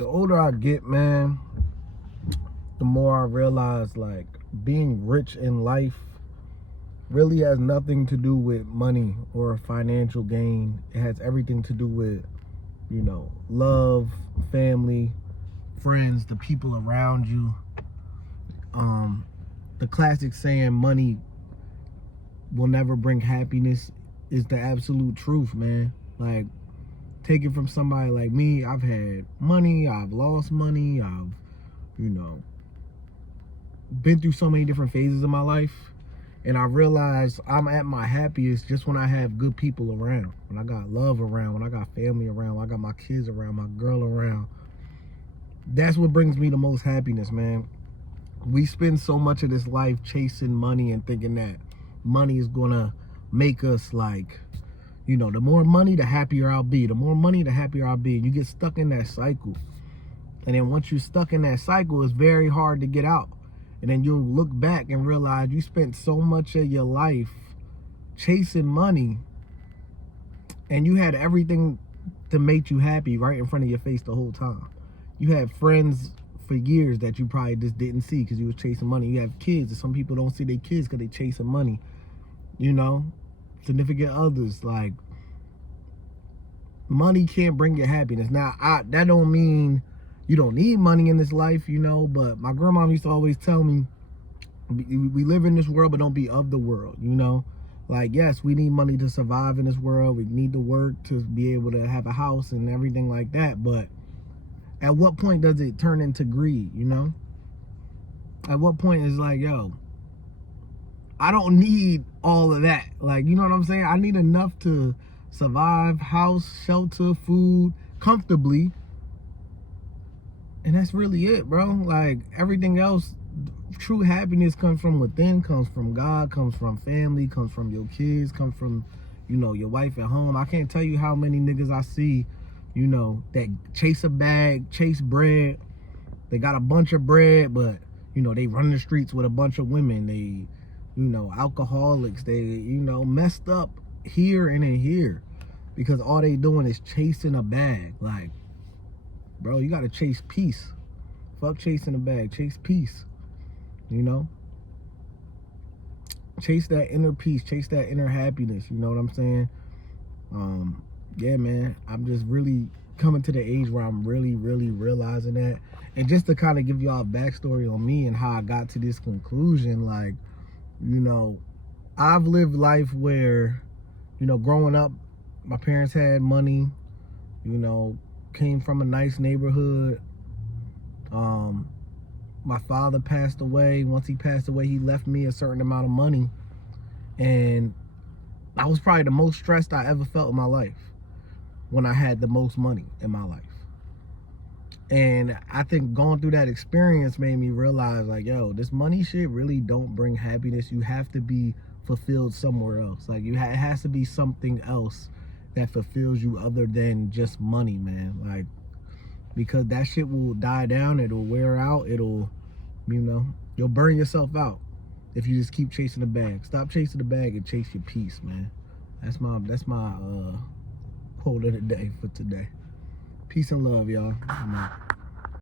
The older I get, man, the more I realize, like, being rich in life really has nothing to do with money or financial gain. It has everything to do with, love, family, friends, the people around you. The classic saying, money will never bring happiness, is the absolute truth, man. Like, take it from somebody like me. I've had money, I've lost money, I've, been through so many different phases of my life. And I realize I'm at my happiest just when I have good people around. When I got love around, when I got family around, when I got my kids around, my girl around. That's what brings me the most happiness, man. We spend so much of this life chasing money and thinking that money is gonna make us, like, the more money, the happier I'll be. The more money, the happier I'll be. You get stuck in that cycle. And then once you're stuck in that cycle, it's very hard to get out. And then you'll look back and realize you spent so much of your life chasing money, and you had everything to make you happy right in front of your face the whole time. You had friends for years that you probably just didn't see because you was chasing money. You have kids, and some people don't see their kids because they chasing money. Significant others. Like, money can't bring you happiness. Now, that don't mean you don't need money in this life, but my grandma used to always tell me, we live in this world, but don't be of the world, Like, yes, we need money to survive in this world. We need to work to be able to have a house and everything like that. But at what point does it turn into greed, At what point is like, yo, I don't need all of that. Like, you know what I'm saying? I need enough to survive, house, shelter, food, comfortably. And that's really it, bro. Like, everything else, true happiness comes from within, comes from God, comes from family, comes from your kids, comes from, your wife at home. I can't tell you how many niggas I see, that chase a bag, chase bread. They got a bunch of bread, but, they run the streets with a bunch of women. They, alcoholics. They, messed up here and in here because all they doing is chasing a bag. Like, bro, you gotta chase peace. Fuck chasing a bag. Chase peace. Chase that inner peace. Chase that inner happiness. You know what I'm saying? Yeah, man. I'm just really coming to the age where I'm really, really realizing that. And just to kind of give y'all a backstory on me and how I got to this conclusion, like, I've lived life where, growing up, my parents had money, came from a nice neighborhood. My father passed away. Once he passed away, he left me a certain amount of money. And I was probably the most stressed I ever felt in my life when I had the most money in my life. And I think going through that experience made me realize, like, yo, this money shit really don't bring happiness. You have to be fulfilled somewhere else. Like, it has to be something else that fulfills you other than just money, man. Like, because that shit will die down. It'll wear out. It'll, you'll burn yourself out if you just keep chasing the bag. Stop chasing the bag and chase your peace, man. That's my quote of the day for today. Peace and love, y'all.